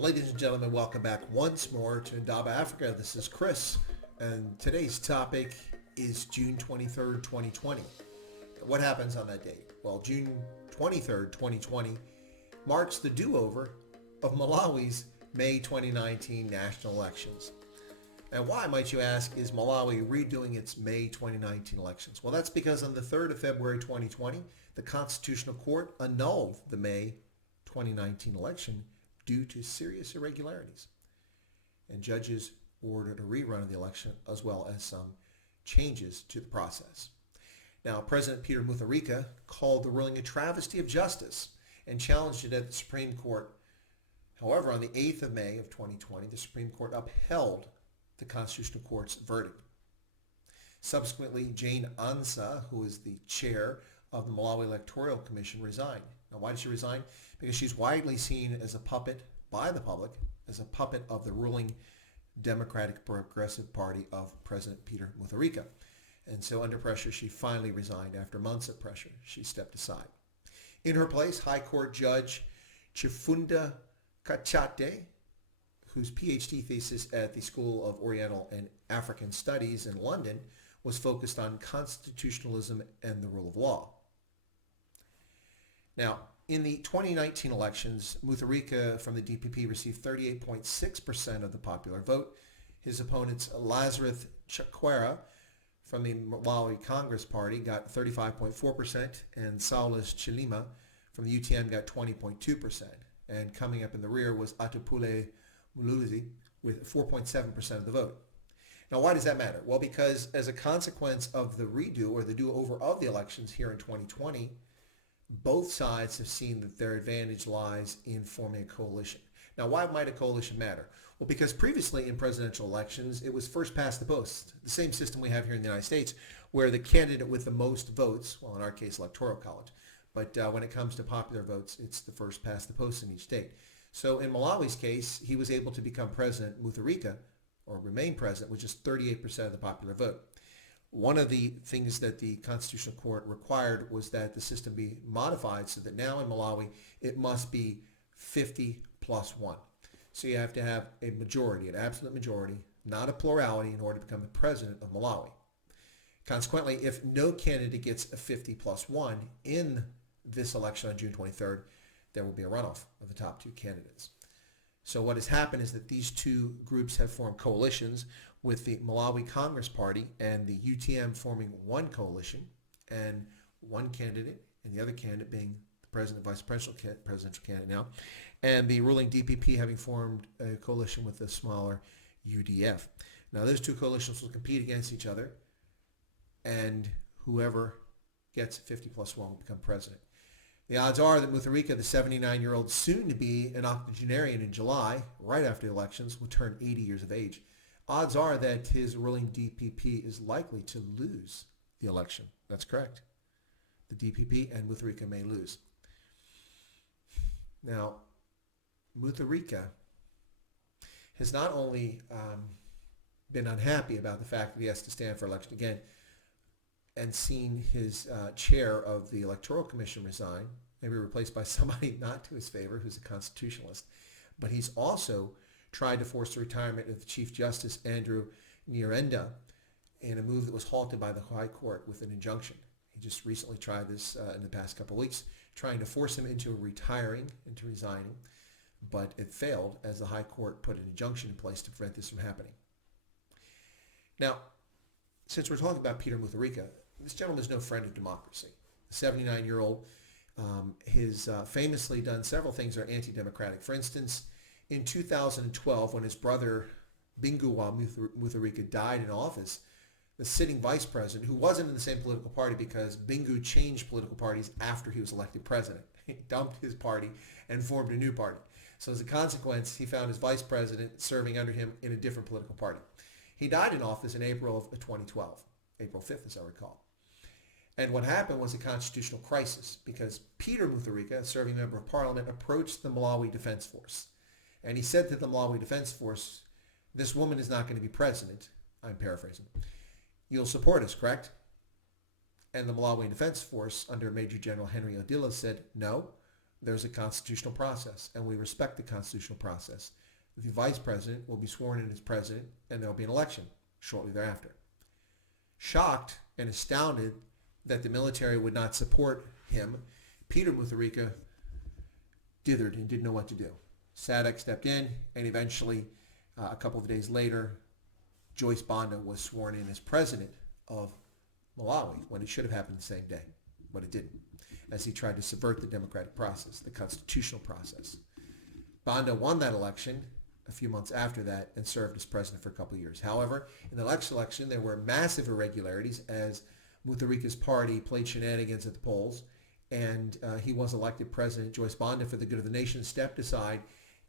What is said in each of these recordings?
Ladies and gentlemen, welcome back once more to Indaba Africa. This is Chris, and today's topic is June 23rd, 2020. What happens on that date? Well, June 23rd, 2020 marks the do-over of Malawi's May 2019 national elections. And why, might you ask, is Malawi redoing its May 2019 elections? Well, that's because on the 3rd of February 2020, the Constitutional Court annulled the May 2019 election due to serious irregularities. And judges ordered a rerun of the election as well as some changes to the process. Now, President Peter Mutharika called the ruling a travesty of justice and challenged it at the Supreme Court. However, on the 8th of May of 2020, the Supreme Court upheld the Constitutional Court's verdict. Subsequently, Jane Ansa, who is the chair of the Malawi Electoral Commission, resigned. Now, why did she resign? Because she's widely seen as a puppet by the public, as a puppet of the ruling Democratic Progressive Party of President Peter Mutharika. And so under pressure, she finally resigned. After months of pressure, she stepped aside. In her place, High Court Judge Chifunda Kachate, whose PhD thesis at the School of Oriental and African Studies in London was focused on constitutionalism and the rule of law. Now, in the 2019 elections, Mutharika from the DPP received 38.6% of the popular vote. His opponents, Lazarus Chakwera from the Malawi Congress Party, got 35.4%, and Saulus Chilima from the UTM got 20.2%. And coming up in the rear was Atupule Muluzi with 4.7% of the vote. Now, why does that matter? Well, because as a consequence of the redo or the do-over of the elections here in 2020, both sides have seen that their advantage lies in forming a coalition. Now, why might a coalition matter? Well, because previously in presidential elections, it was first past the post, the same system we have here in the United States, where the candidate with the most votes, well, in our case, Electoral College, but when it comes to popular votes, it's the first past the post in each state. So in Malawi's case, he was able to become President Mutharika, or remain president, which is 38% of the popular vote. One of the things that the Constitutional Court required was that the system be modified so that now in Malawi it must be 50 plus 1. So you have to have a majority, an absolute majority, not a plurality, in order to become the president of Malawi. Consequently, if no candidate gets a 50 plus 1 in this election on June 23rd, there will be a runoff of the top two candidates. So what has happened is that these two groups have formed coalitions, with the Malawi Congress Party and the UTM forming one coalition and one candidate, and the other candidate being the president, vice presidential candidate now, and the ruling DPP having formed a coalition with the smaller UDF. Now those two coalitions will compete against each other, and whoever gets 50 plus 1 will become president. The odds are that Mutharika, the 79-year-old, soon to be an octogenarian in July, right after the elections, will turn 80 years of age. Odds are that his ruling DPP is likely to lose the election. That's correct. The DPP and Mutharika may lose. Now, Mutharika has not only been unhappy about the fact that he has to stand for election again and seen his chair of the Electoral Commission resign, maybe replaced by somebody not to his favor who's a constitutionalist, but he's also tried to force the retirement of Chief Justice Andrew Nyirenda in a move that was halted by the High Court with an injunction. He just recently tried this in the past couple of weeks, trying to force him into retiring, into resigning, but it failed as the High Court put an injunction in place to prevent this from happening. Now, since we're talking about Peter Mutharika, this gentleman is no friend of democracy. The 79-year-old has famously done several things that are anti-democratic. For instance, in 2012, when his brother Binguwa Mutharika died in office, the sitting vice president, who wasn't in the same political party because Bingu changed political parties after he was elected president, he dumped his party and formed a new party. So as a consequence, he found his vice president serving under him in a different political party. He died in office in April of 2012, April 5th, as I recall. And what happened was a constitutional crisis because Peter Mutharika, a serving member of parliament, approached the Malawi Defense Force. And he said to the Malawi Defense Force, "This woman is not going to be president." I'm paraphrasing. "You'll support us, correct?" And the Malawi Defense Force, under Major General Henry Odila, said, "No, there's a constitutional process, and we respect the constitutional process. The vice president will be sworn in as president, and there will be an election shortly thereafter. Shocked and astounded that the military would not support him, Peter Mutharika dithered and didn't know what to do. SADC stepped in, and eventually, a couple of days later, Joyce Banda was sworn in as president of Malawi, when it should have happened the same day, but it didn't, as he tried to subvert the democratic process, the constitutional process. Banda won that election a few months after that and served as president for a couple of years. However, in the next election, there were massive irregularities as Mutharika's party played shenanigans at the polls, and he was elected president. Joyce Banda, for the good of the nation, stepped aside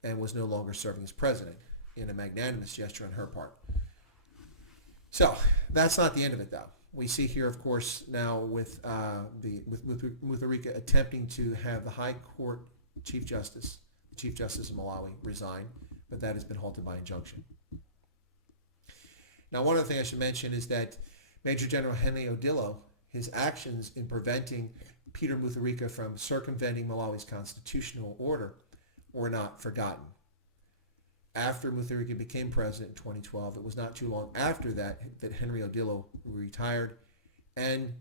and was no longer serving as president in a magnanimous gesture on her part. So that's not the end of it, though. We see here, of course, now with Mutharika attempting to have the High Court Chief Justice of Malawi, resign, but that has been halted by injunction. Now, one other thing I should mention is that Major General Henry Odilo, his actions in preventing Peter Mutharika from circumventing Malawi's constitutional order were not forgotten. After Mutharika became president in 2012, it was not too long after that Henry Odilo retired, and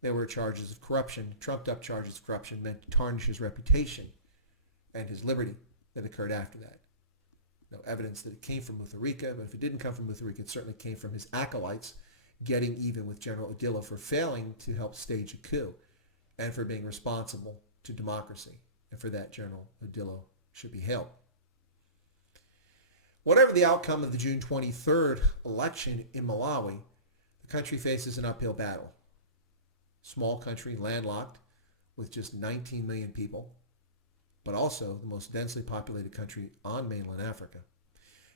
there were charges of corruption, trumped-up charges of corruption meant to tarnish his reputation and his liberty that occurred after that. No evidence that it came from Mutharika, but if it didn't come from Mutharika, it certainly came from his acolytes getting even with General Odilo for failing to help stage a coup and for being responsible to democracy. And for that, General Odilo should be hailed. Whatever the outcome of the June 23rd election in Malawi, the country faces an uphill battle. Small country, landlocked, with just 19 million people, but also the most densely populated country on mainland Africa.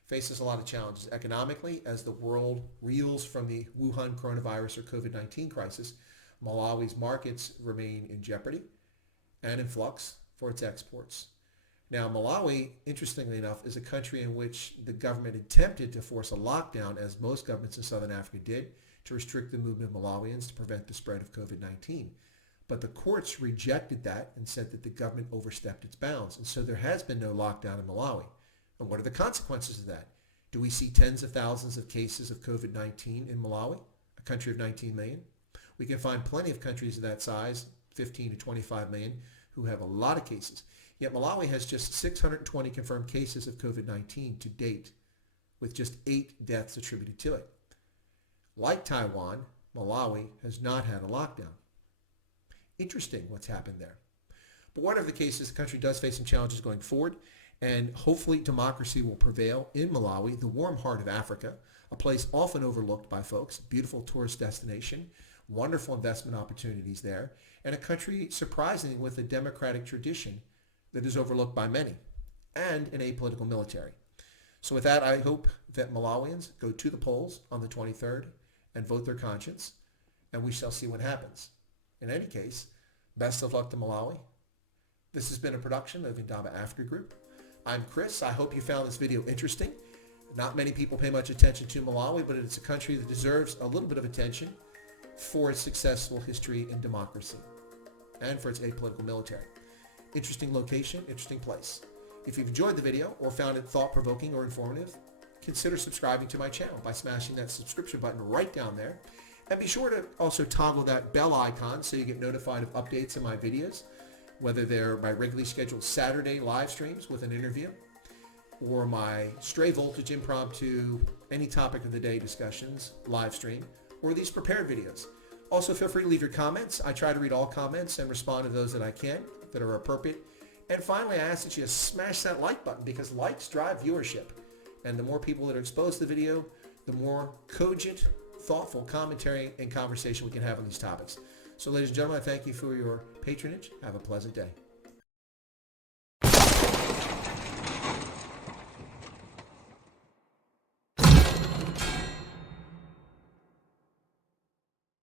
Faces a lot of challenges economically as the world reels from the Wuhan coronavirus or COVID-19 crisis. Malawi's markets remain in jeopardy and in flux for its exports. Now, Malawi, interestingly enough, is a country in which the government attempted to force a lockdown, as most governments in southern Africa did, to restrict the movement of Malawians to prevent the spread of COVID-19. But the courts rejected that and said that the government overstepped its bounds. And so there has been no lockdown in Malawi. And what are the consequences of that? Do we see tens of thousands of cases of COVID-19 in Malawi, a country of 19 million? We can find plenty of countries of that size, 15 to 25 million, who have a lot of cases. Yet Malawi has just 620 confirmed cases of COVID-19 to date, with just 8 deaths attributed to it. Like Taiwan, Malawi has not had a lockdown. Interesting what's happened there. But whatever the case is, the country does face some challenges going forward, and hopefully democracy will prevail in Malawi, the warm heart of Africa, a place often overlooked by folks, beautiful tourist destination, wonderful investment opportunities there, and a country surprisingly with a democratic tradition that is overlooked by many, and an apolitical military. So with that, I hope that Malawians go to the polls on the 23rd and vote their conscience, and we shall see what happens. In any case, best of luck to Malawi. This has been a production of Indaba Africa Group. I'm Chris. I hope you found this video interesting. Not many people pay much attention to Malawi, but it's a country that deserves a little bit of attention for its successful history and democracy, and for its apolitical military. Interesting location, interesting place. If you've enjoyed the video or found it thought-provoking or informative, consider subscribing to my channel by smashing that subscription button right down there. And be sure to also toggle that bell icon so you get notified of updates on my videos, whether they're my regularly scheduled Saturday live streams with an interview, or my stray voltage impromptu, any topic of the day discussions, live stream, or these prepared videos. Also, feel free to leave your comments. I try to read all comments and respond to those that I can, that are appropriate. And finally, I ask that you smash that like button, because likes drive viewership. And the more people that are exposed to the video, the more cogent, thoughtful commentary and conversation we can have on these topics. So ladies and gentlemen, I thank you for your patronage. Have a pleasant day.